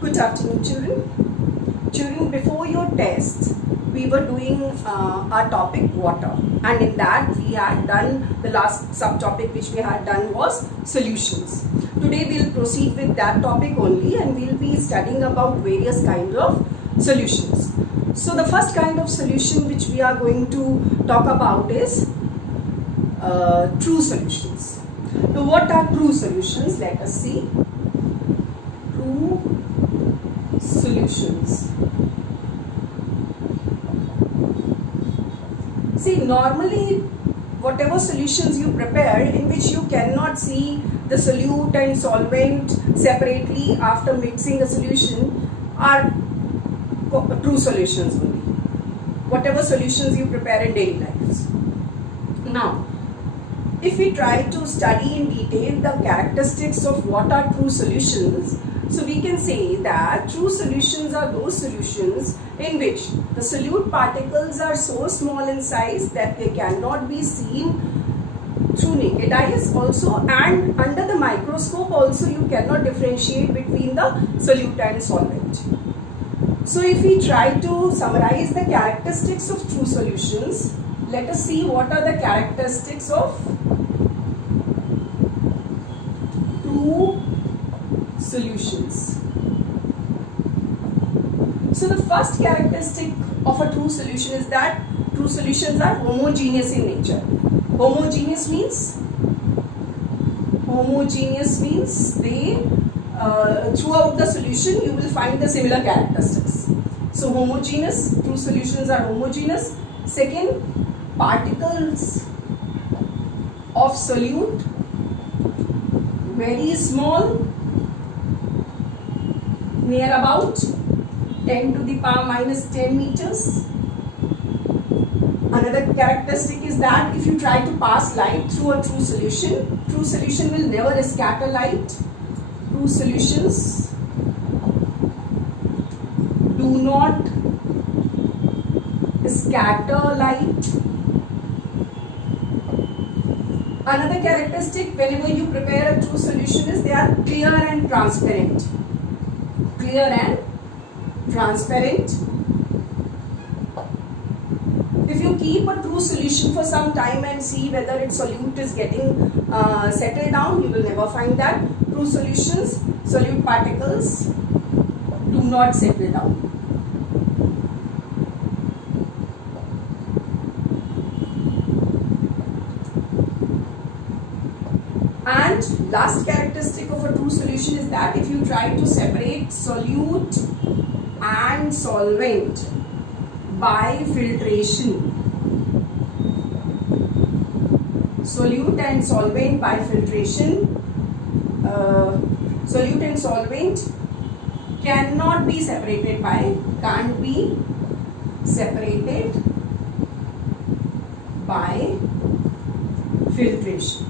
Good afternoon, children. Children, before your tests, we were doing our topic water, and in that we had done the last subtopic which we had done was solutions. Today we will proceed with that topic only, and we will be studying about various kinds of solutions. So the first kind of solution which we are going to talk about is true solutions. Now, what are true solutions? Let us see. True solutions. See, normally whatever solutions you prepare in which you cannot see the solute and solvent separately after mixing a solution are true solutions only. Whatever solutions you prepare in daily lives. Now, if we try to study in detail the characteristics of what are true solutions, so we can say that true solutions are those solutions in which the solute particles are so small in size that they cannot be seen through naked eyes also, and under the microscope also you cannot differentiate between the solute and solvent. So if we try to summarize the characteristics of true solutions, let us see what are the characteristics of true solutions. So the first characteristic of a true solution is that true solutions are homogeneous in nature. Homogeneous means they throughout the solution you will find the similar characteristics. So homogeneous, true solutions are homogeneous. Second, particles of solute very small, near about 10 to the power minus 10 meters. Another characteristic is that if you try to pass light through a true solution will never scatter light. True solutions do not scatter light. Another characteristic whenever you prepare a true solution is they are clear and transparent. Clear and transparent. If you keep a true solution for some time and see whether its solute is getting settled down, you will never find that. True solutions, solute particles do not settle down. And last characteristic of a true solution is that if you try to separate solute and solvent by filtration, solute and solvent by filtration, solute and solvent cannot be separated by, can't be separated by filtration.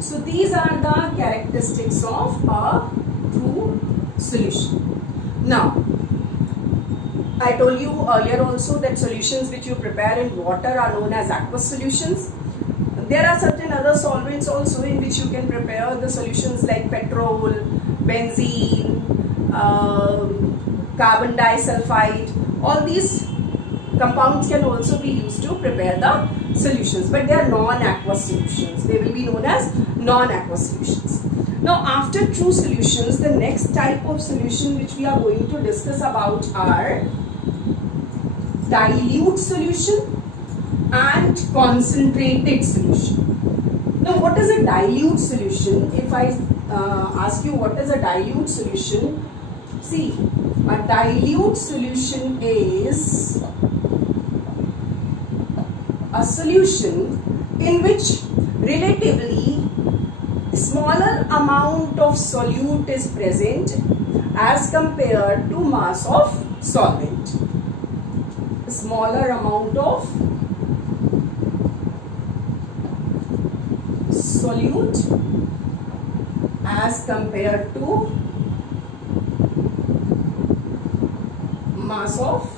So these are the characteristics of a true solution. Now, I told you earlier also that solutions which you prepare in water are known as aqueous solutions. There are certain other solvents also in which you can prepare the solutions like petrol, benzene, carbon disulfide. All these compounds can also be used to prepare the solutions, but they are non-aqueous solutions. They will be known as non-aqueous solutions. Now, after true solutions, the next type of solution which we are going to discuss about are dilute solution and concentrated solution. Now, what is a dilute solution? If I ask you what is a dilute solution, see, a dilute solution is a solution in which relatively smaller amount of solute is present as compared to mass of solvent. Smaller amount of solute as compared to mass of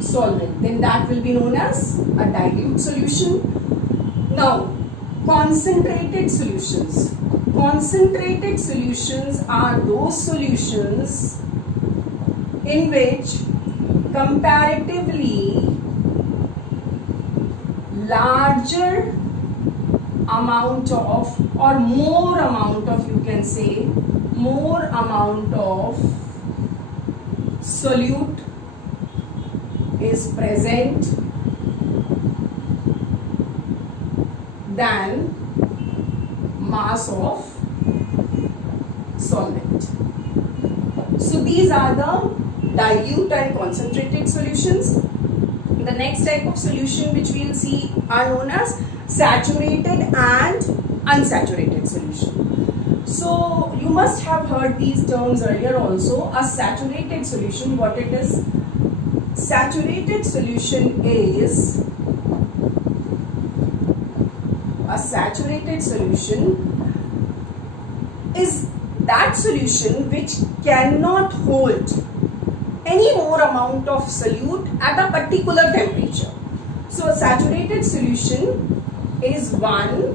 solvent, then that will be known as a dilute solution. Now, concentrated solutions. concentrated solutions are those solutions in which comparatively larger amount of, or more amount of, you can say, more amount of solute is present than mass of solvent. So these are the dilute and concentrated solutions. The next type of solution which we will see are known as saturated and unsaturated solution. So you must have heard these terms earlier also. A saturated solution, what it is? Saturated solution is, a saturated solution is that solution which cannot hold any more amount of solute at a particular temperature. So a saturated solution is one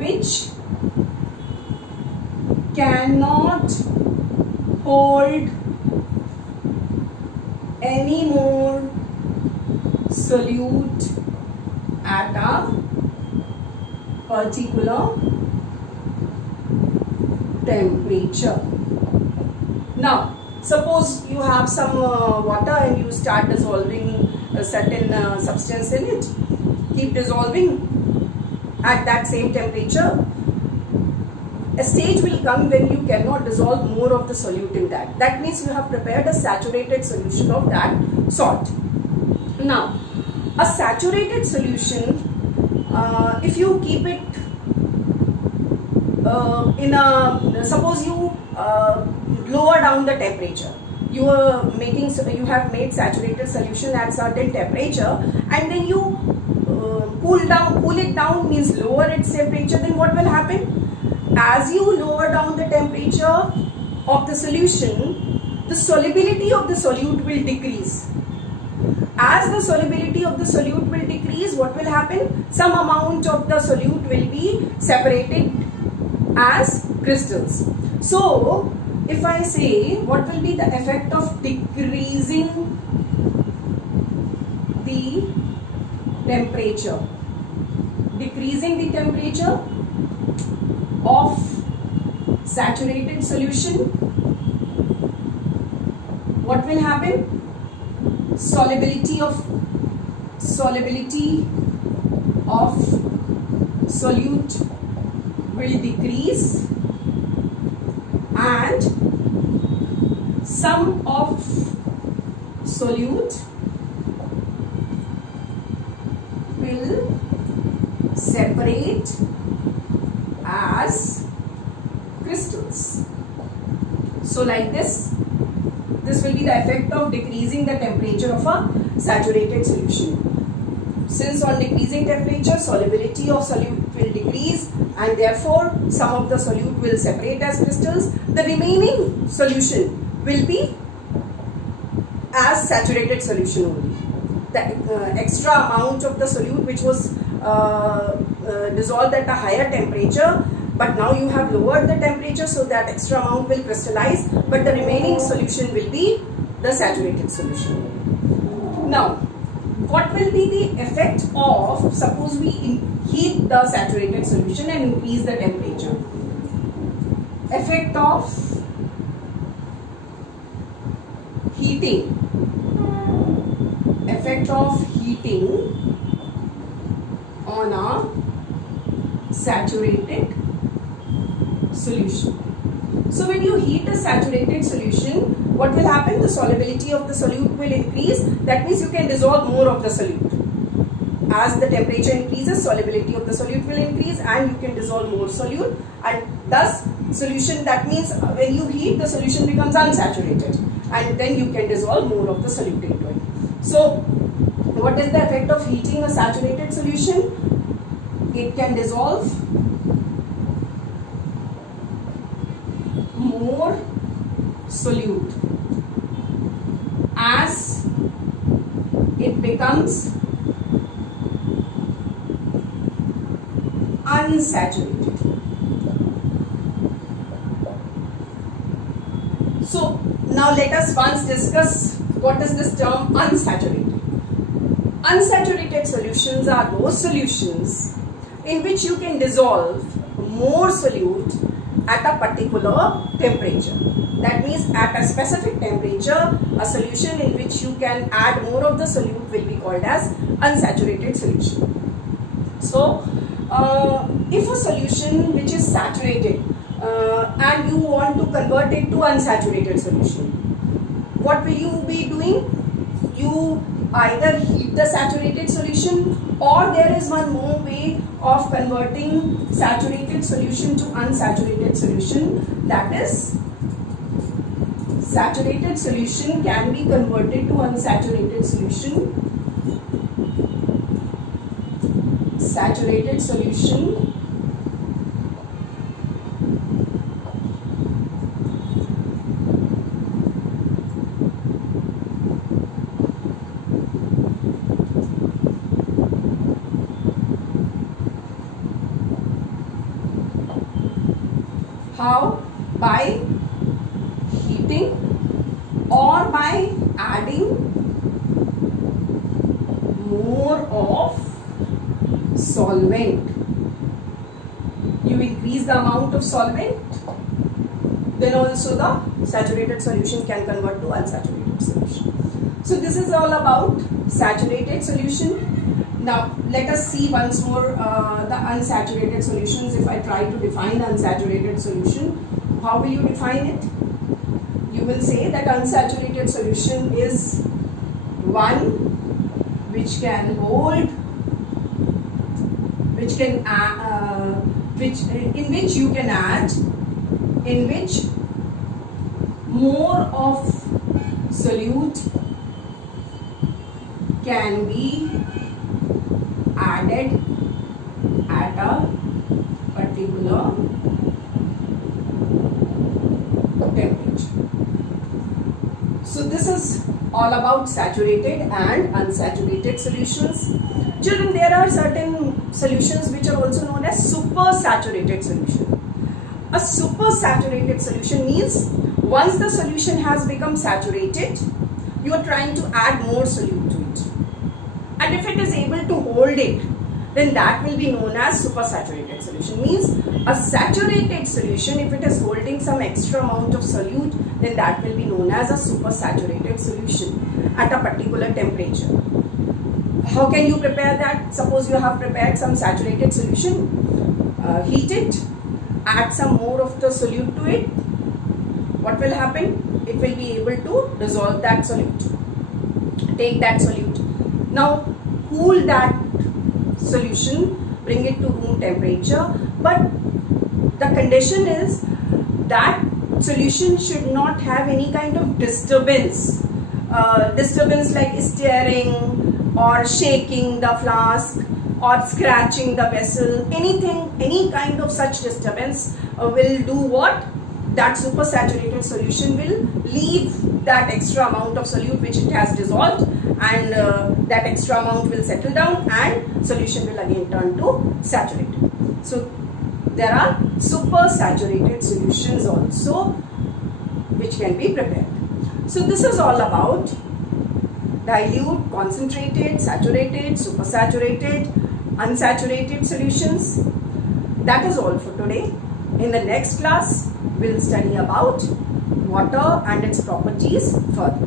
which cannot hold any more solute at a particular temperature. Now, suppose you have some water and you start dissolving a certain substance in it. Keep dissolving at that same temperature. A stage will come when you cannot dissolve more of the solute in that. That means you have prepared a saturated solution of that salt. Now, a saturated solution, if you keep it in a, suppose you lower down the temperature. You have made saturated solution at certain temperature, and then you cool it down, means lower its temperature. Then what will happen? As you lower down the temperature of the solution, the solubility of the solute will decrease. As the solubility of the solute will decrease, what will happen? Some amount of the solute will be separated as crystals. So, if I say what will be the effect of decreasing the temperature? Decreasing the temperature of saturated solution, what will happen? Solubility of solute will decrease, and sum of solute will separate as crystals. So like this will be the effect of decreasing the temperature of a saturated solution. Since on decreasing temperature, solubility of solute will decrease, and therefore some of the solute will separate as crystals. The remaining solution will be as saturated solution only. The extra amount of the solute which was dissolved at a higher temperature, but now you have lowered the temperature, so that extra amount will crystallize, but the remaining solution will be the saturated solution. Now, what will be the effect of, suppose we heat the saturated solution and increase the temperature? Effect of heating. Effect of heating on a saturated solution. So when you heat a saturated solution, what will happen? The solubility of the solute will increase. That means you can dissolve more of the solute. As the temperature increases, solubility of the solute will increase and you can dissolve more solute, and thus solution, that means when you heat, the solution becomes unsaturated and then you can dissolve more of the solute into it. So what is the effect of heating a saturated solution? It can dissolve more solute as it becomes unsaturated. Now let us once discuss what is this term unsaturated. Unsaturated solutions are those solutions in which you can dissolve more solute at a particular temperature. That means at a specific temperature, a solution in which you can add more of the solute will be called as unsaturated solution. So, if a solution which is saturated and you want to convert it to unsaturated solution, what will you be doing? You either heat the saturated solution, or there is one more way of converting saturated solution to unsaturated solution, that is saturated solution can be converted to unsaturated solution. Saturated solution how? By heating or by adding more of solvent. You increase the amount of solvent, then also the saturated solution can convert to unsaturated solution. So this is all about saturated solution. Now let us see once more the unsaturated solutions. If I try to define unsaturated solution, how will you define it? You will say that unsaturated solution is one which can hold, in which you can add, in which more of solute can be added at a particular temperature. So this is all about saturated and unsaturated solutions. Children, there are certain solutions which are also known as supersaturated solution. A supersaturated solution means once the solution has become saturated, you are trying to add more solute to it. And if it is able to hold it, then that will be known as supersaturated solution. Means a saturated solution, if it is holding some extra amount of solute, then that will be known as a supersaturated solution at a particular temperature. How can you prepare that? Suppose you have prepared some saturated solution, heat it, add some more of the solute to it. What will happen? It will be able to dissolve that solute. Take that solute. Now cool that solution, bring it to room temperature, but the condition is that solution should not have any kind of disturbance. Disturbance like stirring or shaking the flask or scratching the vessel. Anything, any kind of such disturbance will do what? That supersaturated solution will leave that extra amount of solute which it has dissolved, and that extra amount will settle down and solution will again turn to saturated. So there are supersaturated solutions also which can be prepared. So this is all about dilute, concentrated, saturated, supersaturated, unsaturated solutions. That is all for today. In the next class, we'll study about water and its properties further.